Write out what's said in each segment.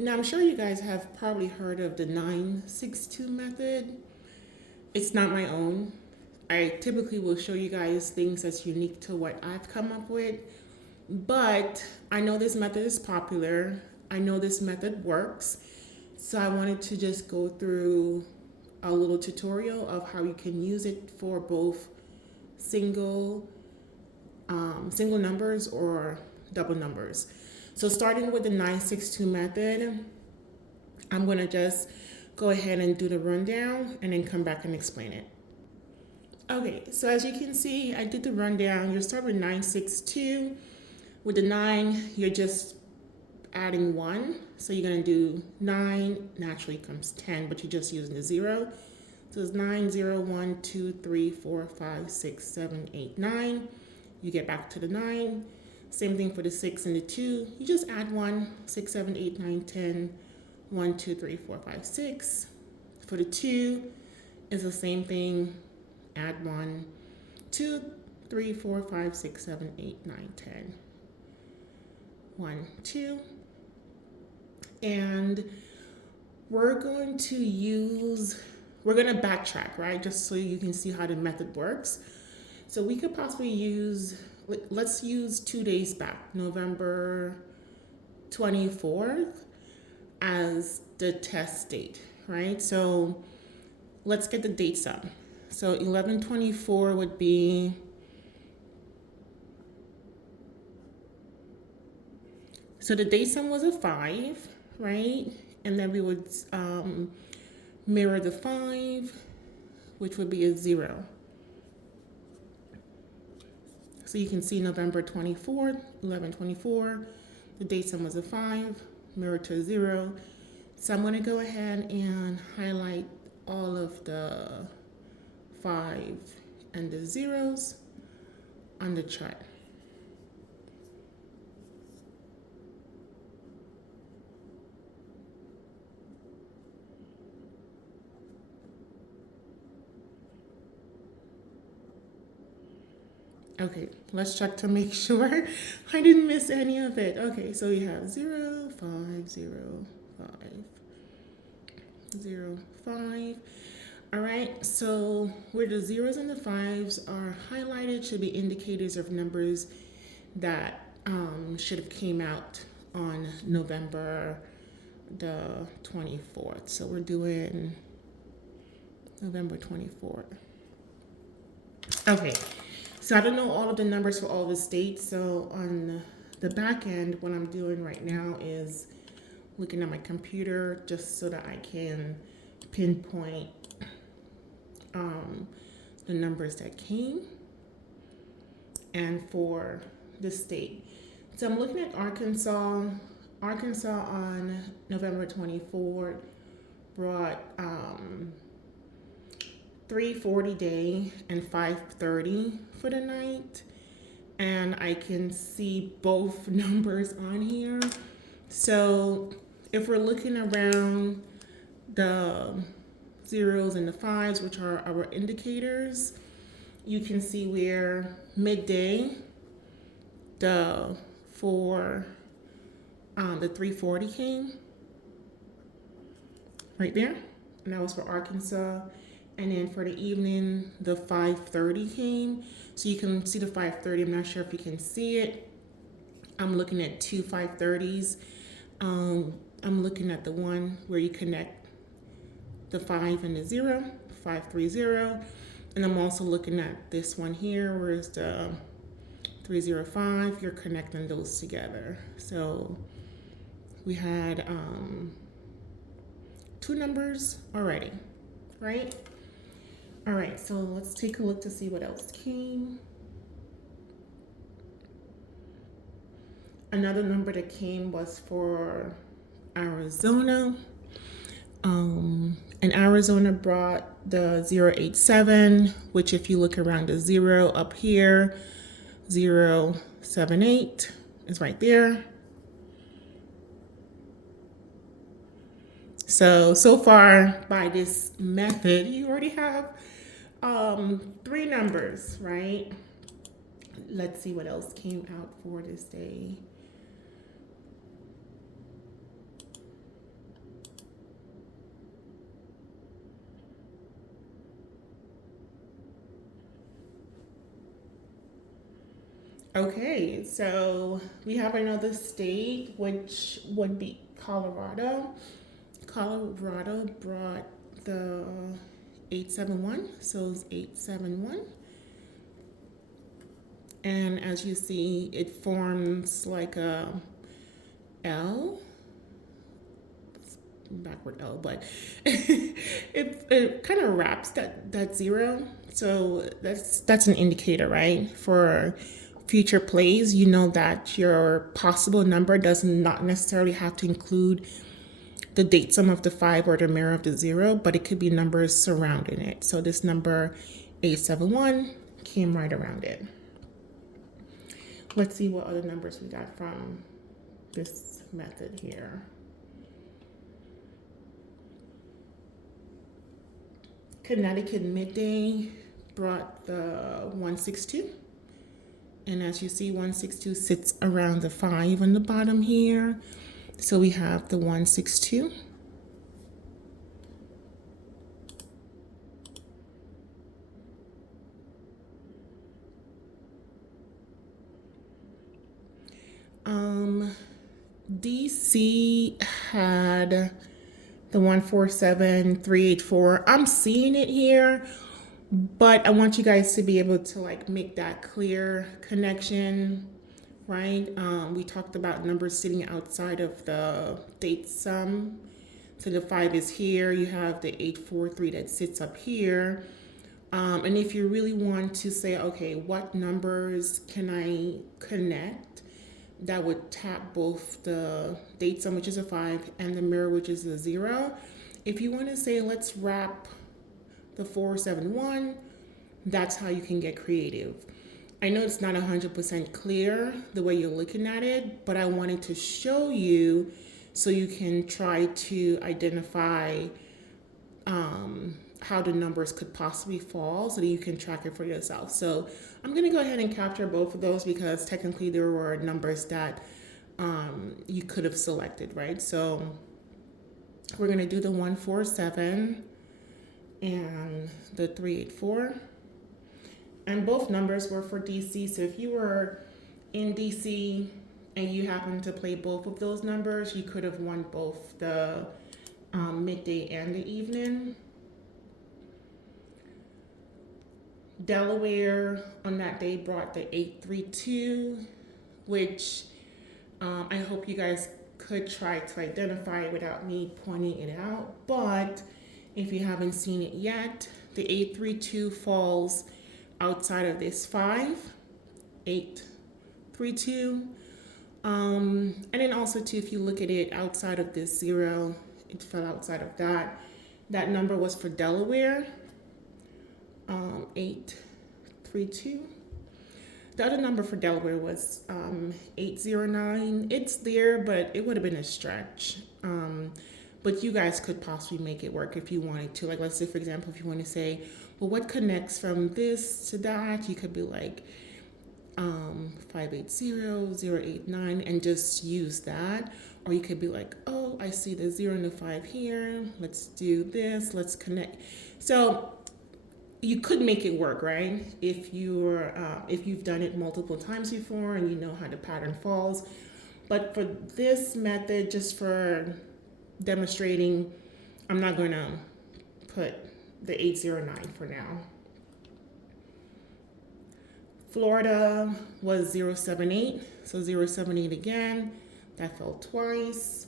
Now, I'm sure you guys have probably heard of the 962 method. It's not my own. I typically will show you guys things that's unique to what I've come up with, but I know this method is popular. I know this method works. So I wanted to just go through a little tutorial of how you can use it for both single single numbers or double numbers. So starting with the 962 method, I'm going to just go ahead and do the rundown and then come back and explain it. Okay, so as you can see, I did the rundown. You start with 962. With the 9, you're just adding 1. So you're going to do 9, naturally comes 10, but you're just using the 0. So it's 9, 0, 1, 2, 3, 4, 5, 6, 7, 8, 9. You get back to the 9. Same thing for the 6 and the 2. You just add 1, 6, 7, 8, 9, 10, 1, 2, 3, 4, 5, 6. For the 2, it's the same thing. Add 1, 2, 3, 4, 5, 6, 7, 8, 9, 10. 1, 2. And we're going to backtrack, right? Just so you can see how the method works. So we could possibly let's use 2 days back, November 24th as the test date, right? So let's get the dates up. So 11/24 would be so the date sum was a 5, right? And then we would mirror the 5, which would be a 0. So you can see November 24th, 11/24, the date sum was a 5, mirror to a 0. So I'm going to go ahead and highlight all of the 5 and the zeros on the chart. Okay, let's check to make sure I didn't miss any of it. Okay, so we have 0, 5, 0, 5, 0, 5. All right, so where the zeros and the 5s are highlighted should be indicators of numbers that should have came out on November the 24th. So we're doing November 24th. Okay, so I don't know all of the numbers for all the states. So on the back end, what I'm doing right now is looking at my computer just so that I can pinpoint the numbers that came and for the state. So I'm looking at Arkansas. Arkansas on November 24th brought 3:40 day and 5:30 for the night. And I can see both numbers on here. So if we're looking around the zeros and the 5s, which are our indicators, you can see where midday, the 3:40 came right there, and that was for Arkansas. And then for the evening, the 5:30 came. So you can see the 5:30. I'm not sure if you can see it. I'm looking at 2 5:30s. I'm looking at the one where you connect the 5 and the 0, 530. And I'm also looking at this one here, where it's the 305. You're connecting those together. So we had 2 numbers already, right? All right, so let's take a look to see what else came. Another number that came was for Arizona. And Arizona brought the 087, which if you look around the 0 up here, 078 is right there. So far by this method, you already have 3 numbers, right? Let's see what else came out for this day. Okay, so we have another state, which would be Colorado. Colorado brought the 871, so it's 871. And as you see, it forms like a L, backward L, but it kind of wraps that zero. So that's an indicator, right? For future plays, you know that your possible number does not necessarily have to include the date sum of the 5 or the mirror of the 0, but it could be numbers surrounding it. So this number 871 came right around it. Let's see what other numbers we got from this method here. Connecticut midday brought the 162. And as you see, 162 sits around the 5 on the bottom here. So we have the 162. DC had the 147384. I'm seeing it here, but I want you guys to be able to like make that clear connection, right? We talked about numbers sitting outside of the date sum. So the 5 is here. You have the 843 that sits up here. And if you really want to say, okay, what numbers can I connect that would tap both the date sum, which is a 5, and the mirror, which is a 0. If you want to say, let's wrap the 471, that's how you can get creative. I know it's not 100% clear the way you're looking at it, but I wanted to show you so you can try to identify how the numbers could possibly fall so that you can track it for yourself. So I'm going to go ahead and capture both of those because technically there were numbers that you could have selected, right? So we're going to do the 147 and the 384. And both numbers were for DC. So if you were in DC and you happened to play both of those numbers, you could have won both the midday and the evening. Delaware on that day brought the 832, which I hope you guys could try to identify without me pointing it out. But if you haven't seen it yet, the 832 falls outside of this 5, 832. And then also too, if you look at it outside of this 0, it fell outside of that. That number was for Delaware. 832. The other number for Delaware was 809. It's there, but it would have been a stretch. But you guys could possibly make it work if you wanted to. Like, let's say, for example, if you want to say, well, what connects from this to that? You could be like 580, 089, and just use that. Or you could be like, oh, I see the 0 and the 5 here. Let's do this. Let's connect. So you could make it work, right? If you've done it multiple times before and you know how the pattern falls. But for this method, just for demonstrating, I'm not going to put the 809 for now. Florida was 078, so 078 again. That fell twice.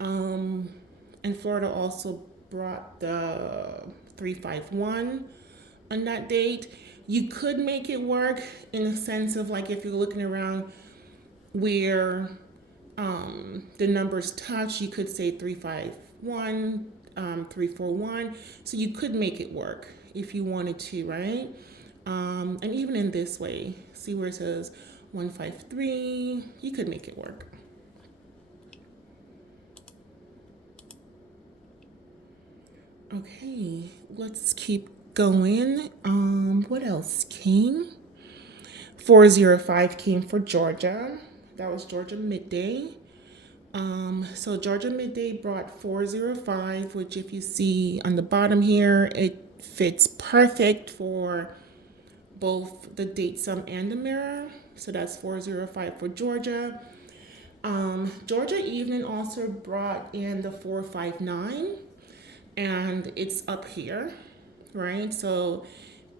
And Florida also brought the 351 on that date. You could make it work in a sense of like if you're looking around where the numbers touch, you could say 351, 341. So you could make it work if you wanted to, right? And even in this way, see where it says 153, you could make it work. Okay, let's keep going. What else came? 405 came for Georgia. That was Georgia midday. So Georgia midday brought 405, which if you see on the bottom here, it fits perfect for both the date sum and the mirror. So that's 405 for Georgia. Georgia Evening also brought in the 459, and it's up here, right? So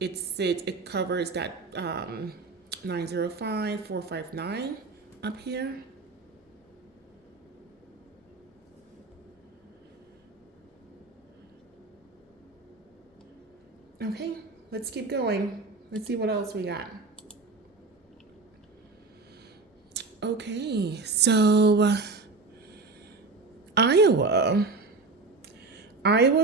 it covers that 905, 459 up here. Okay, let's keep going. Let's see what else we got. Okay, so Iowa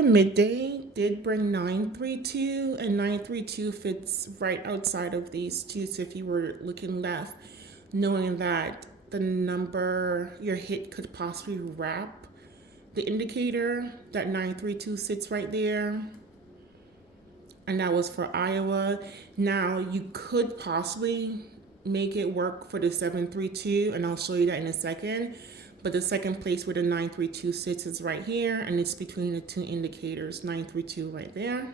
midday did bring 932, and 932 fits right outside of these two. So if you were looking left, knowing that the number your hit could possibly wrap the indicator, that 932 sits right there. And that was for Iowa. Now you could possibly make it work for the 732, and I'll show you that in a second. But the second place where the 932 sits is right here, and it's between the two indicators, 932 right there.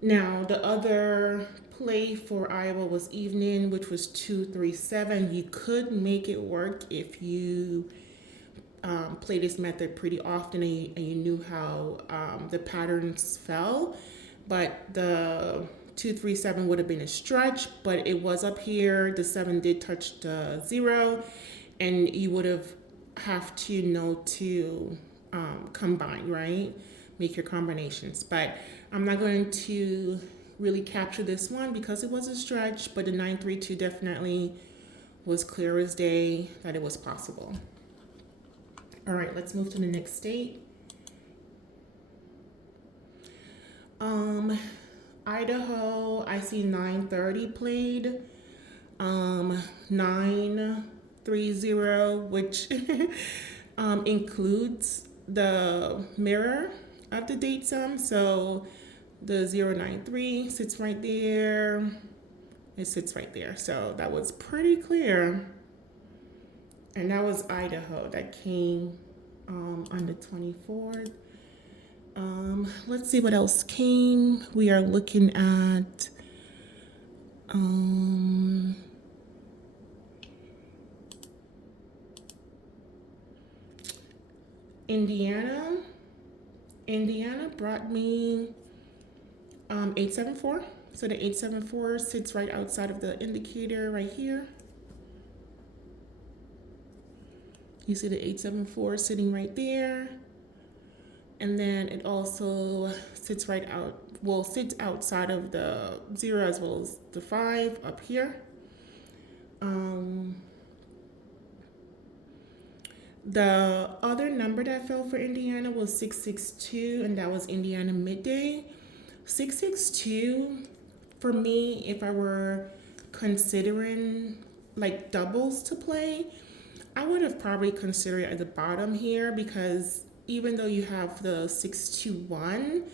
Now the other play for Iowa was evening, which was 237. You could make it work if you play this method pretty often and you knew how the patterns fell, but the 237 would have been a stretch, but it was up here. The 7 did touch the 0, and you would have to know to combine, right? Make your combinations. But I'm not going to really capture this one because it was a stretch, but the 932 definitely was clear as day that it was possible. All right, let's move to the next state. Idaho, I see 930 played. 930, which includes the mirror of the date sum. So the 093 sits right there. It sits right there. So that was pretty clear. And that was Idaho that came on the 24th. Let's see what else came. We are looking at Indiana. Indiana brought me 874. So the 874 sits right outside of the indicator right here. You see the 874 sitting right there. And then it also sits sits outside of the 0 as well as the 5 up here. The other number that fell for Indiana was 662, and that was Indiana midday. 662, for me, if I were considering like doubles to play, I would have probably considered it at the bottom here, because even though you have the 621,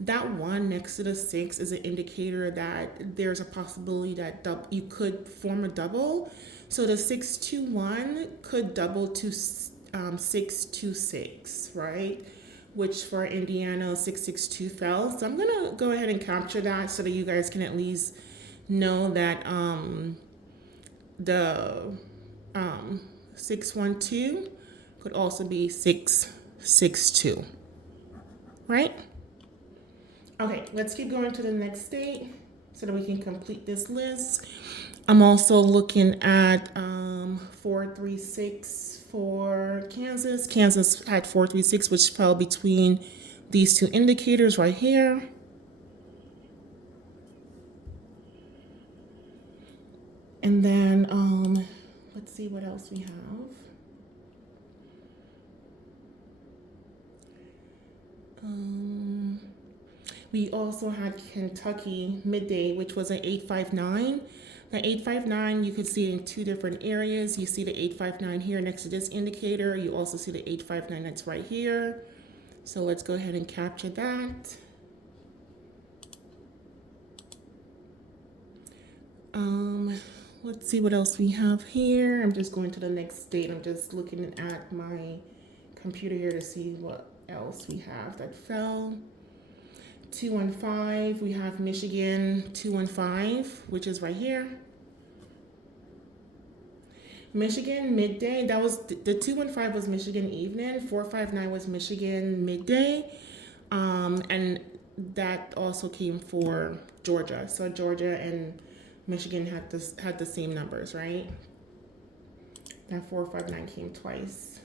that 1 next to the 6 is an indicator that there's a possibility that you could form a double. So the 621 could double to 626, right? Which for Indiana, 662 fell. So I'm going to go ahead and capture that so that you guys can at least know that the 612 could also be 662, right? Okay, let's keep going to the next state so that we can complete this list. I'm also looking at 436 for Kansas. Kansas had 436, which fell between these two indicators right here. And then let's see what else we have. We also had Kentucky midday, which was an 859. The 859, you could see in two different areas. You see the 859 here next to this indicator. You also see the 859 that's right here. So let's go ahead and capture that. Let's see what else we have here. I'm just going to the next state. I'm just looking at my computer here to see what else we have that fell. 215, we have Michigan 215, which is right here. Michigan midday. That was the 215 was Michigan evening. 459 was Michigan midday, and that also came for Georgia. So Georgia and Michigan had the same numbers, right? That 459 came twice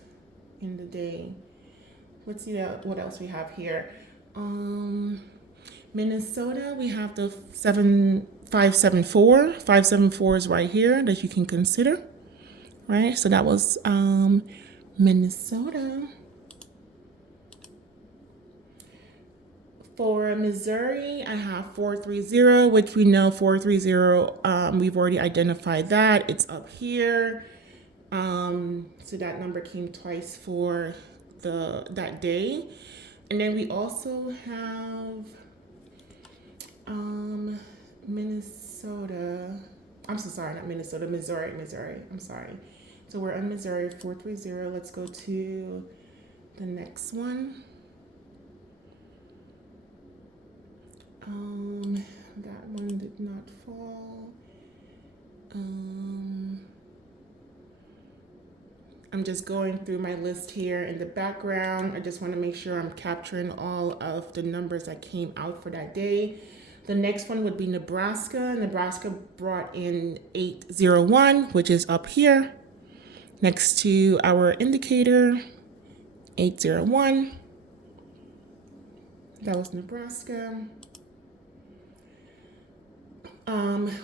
in the day. Let's see what else we have here. Minnesota, we have the 574. 574 is right here that you can consider, right? So that was Minnesota. For Missouri, I have 430, which we know 430, we've already identified that. It's up here. So that number came twice for that day. And then we also have Minnesota. I'm so sorry, not Minnesota, Missouri. I'm sorry. So we're on Missouri, 430. Let's go to the next one. That one did not fall. I'm just going through my list here in the background. I just want to make sure I'm capturing all of the numbers that came out for that day. The next one would be Nebraska. Nebraska brought in 801, which is up here next to our indicator, 801. That was Nebraska.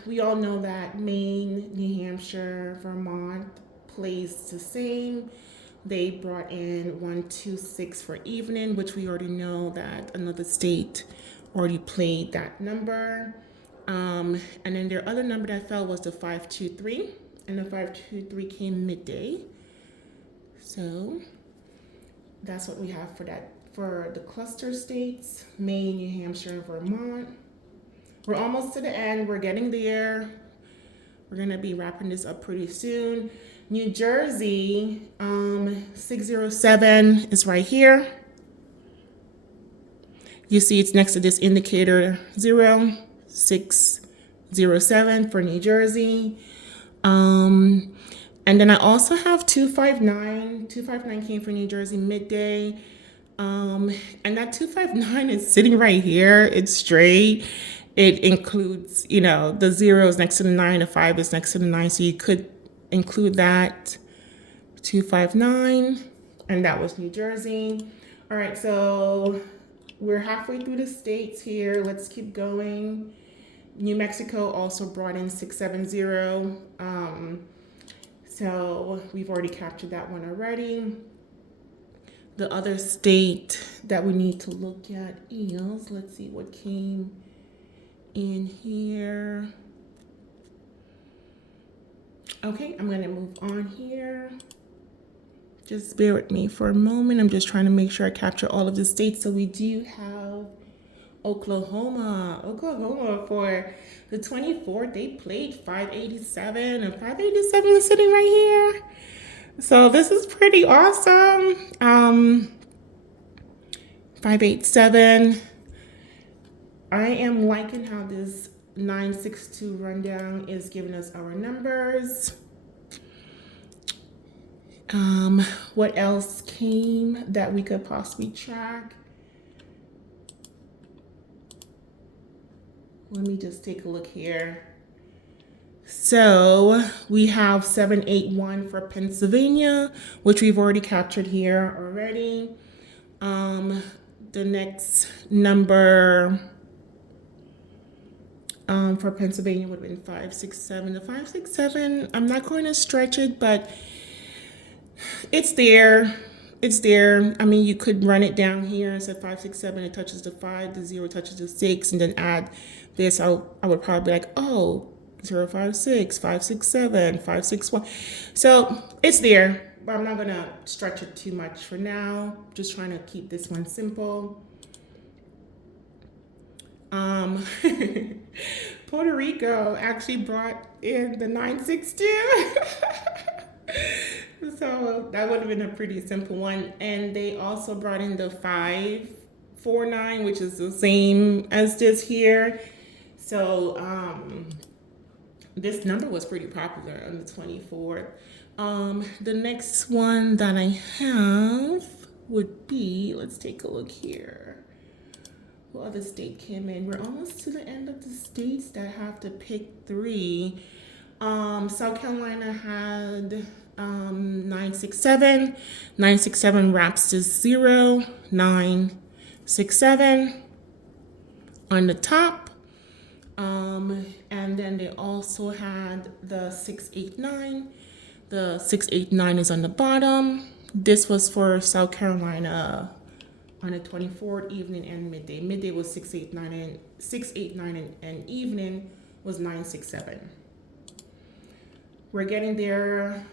We all know that Maine, New Hampshire, Vermont plays the same. They brought in 126 for evening, which we already know that another state already played that number. And then their other number that fell was the 523, and the 523 came midday. So that's what we have for that, for the cluster states, Maine, New Hampshire, and Vermont. We're almost to the end. We're getting there. We're going to be wrapping this up pretty soon. New Jersey, 607 is right here. You see it's next to this indicator 0607 for New Jersey. And then I also have 259. 259 came for New Jersey midday. And that 259 is sitting right here. It's straight. It includes, the 0 is next to the 9, the 5 is next to the 9, so you could include that. 259, and that was New Jersey. All right, so we're halfway through the states here. Let's keep going. New Mexico also brought in 670. So we've already captured that one already. The other state that we need to look at is, let's see what came in here. Okay, I'm gonna move on here. Just bear with me for a moment. I'm just trying to make sure I capture all of the states. So we do have Oklahoma. Oklahoma for the 24th, they played 587, and 587 is sitting right here. So this is pretty awesome. 587. I am liking how this 962 rundown is giving us our numbers. What else came that we could possibly track? Let me just take a look here. So we have 781 for Pennsylvania, which we've already captured here already. The next number for Pennsylvania would have been 567. The 567, I'm not going to stretch it, but it's there. It's there. I mean, you could run it down here. So 567, it touches the 5, the 0 touches the 6, and then add this. I would probably be like, oh, 056, 567, 561. So it's there, but I'm not going to stretch it too much for now. Just trying to keep this one simple. Puerto Rico actually brought in the 962. So that would have been a pretty simple one. And they also brought in the 549, which is the same as this here. So this number was pretty popular on the 24th. The next one that I have would be, let's take a look here. What other state came in? We're almost to the end of the states that have to pick 3. South Carolina had 967. 967 wraps to 0. 967 on the top. And then they also had the 689. The 689 is on the bottom. This was for South Carolina on the 24th evening and midday. Midday was 689 and evening was 967. We're getting there.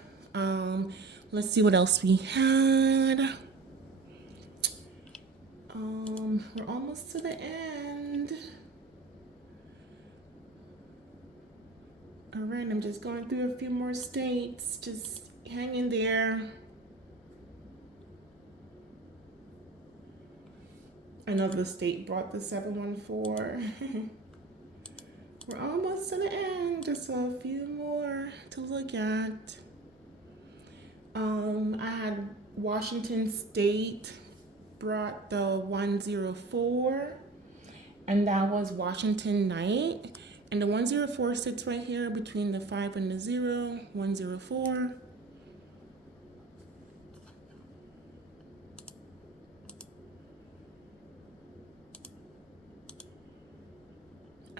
Let's see what else we had. We're almost to the end. All right, I'm just going through a few more states. Just hang in there. Another state brought the 714. We're almost to the end. Just a few more to look at. I had Washington State brought the 104, and that was Washington night. And the 104 sits right here between the 5 and the 0, 104.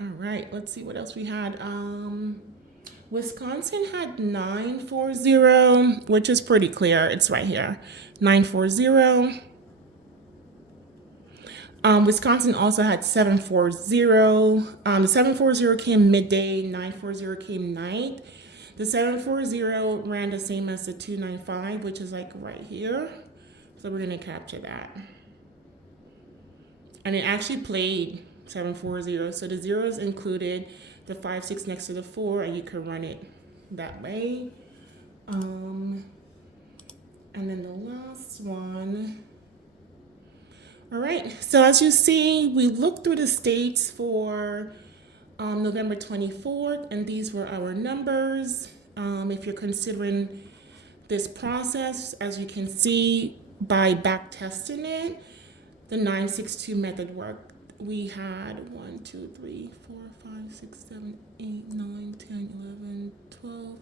All right, let's see what else we had. Wisconsin had 940, which is pretty clear. It's right here, 940. Wisconsin also had 740. The 740 came midday, 940 came night. The 740 ran the same as the 295, which is like right here. So we're gonna capture that. And it actually played 740. So the zeros included the 5, 6 next to the 4, and you can run it that way. And then the last one. All right, so as you see, we looked through the states for November 24th, and these were our numbers. If you're considering this process, as you can see by back testing it, the 962 method worked. We had 1, 2, 3, 4, 5, 6, 7, 8, 9, 10, 11, 12,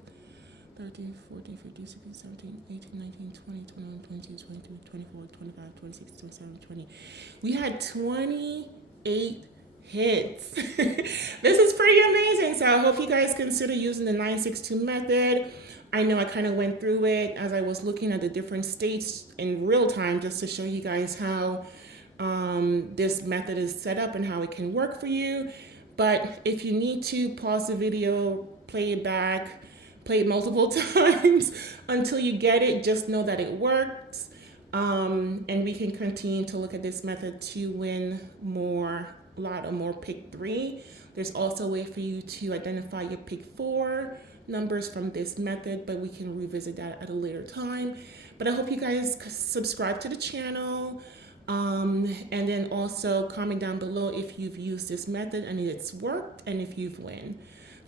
13, 14, 15, 16, 17, 18, 19, 20, 21, 22, 23, 24, 25, 26, 27, 20. We had 28 hits. This is pretty amazing. So I hope you guys consider using the 962 method. I know I kind of went through it as I was looking at the different states in real time just to show you guys how this method is set up and how it can work for you. But if you need to, pause the video, play it back, play it multiple times until you get it. Just know that it works. And we can continue to look at this method to win more Lotto, more pick 3. There's also a way for you to identify your pick 4 numbers from this method, but we can revisit that at a later time. But I hope you guys subscribe to the channel. And then also comment down below if you've used this method and it's worked and if you've won.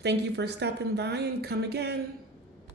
Thank you for stopping by and come again.